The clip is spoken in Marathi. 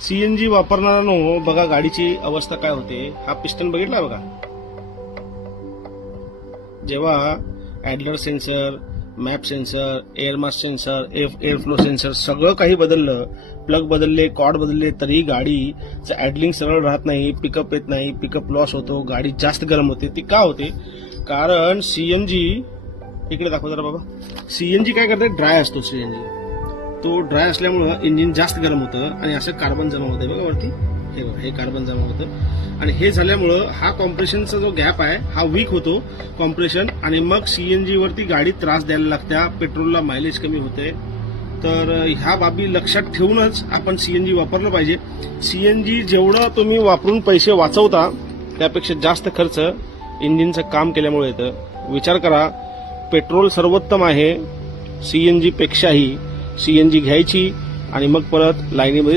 सीएनजी वापरणाऱ्यांनो बघा गाडीची अवस्था काय होते. हा पिस्टन बघितला बघा. जेव्हा ऍडलर sensor, map sensor, air mass sensor, air flow sensor सगळं काही बदललं, प्लग बदलले, कॉर्ड बदलले, तरी गाडीचं ऍडलिंग सरळ राहत नाही, पिकअप येत नाही, पिकअप लॉस होतो, गाडी जास्त गरम होते. ती का होते? कारण सीएनजी इकडे दाखव जरा बाबा. सीएनजी काय करते? ड्राय असतो सीएनजी. तो ड्राय असल्यामुळं इंजिन जास्त गरम होतं आणि असं कार्बन जमा होते बघा वरती. हे कार्बन जमा होतं आणि हे झाल्यामुळं हा कॉम्प्रेशनचा जो गॅप आहे हा वीक होतो कॉम्प्रेशन, आणि मग सीएनजी वरती गाडी त्रास द्यायला लागत्या, पेट्रोलला मायलेज कमी होते. तर ह्या बाबी लक्षात ठेवूनच आपण सीएनजी वापरलं पाहिजे. सीएनजी जेवढं तुम्ही वापरून पैसे वाचवता त्यापेक्षा जास्त खर्च इंजिनचं काम केल्यामुळे येतं. विचार करा, पेट्रोल सर्वोत्तम आहे सीएनजी पेक्षाही. सीएनजी घ्यायची आणि मग परत लाईनीमध्ये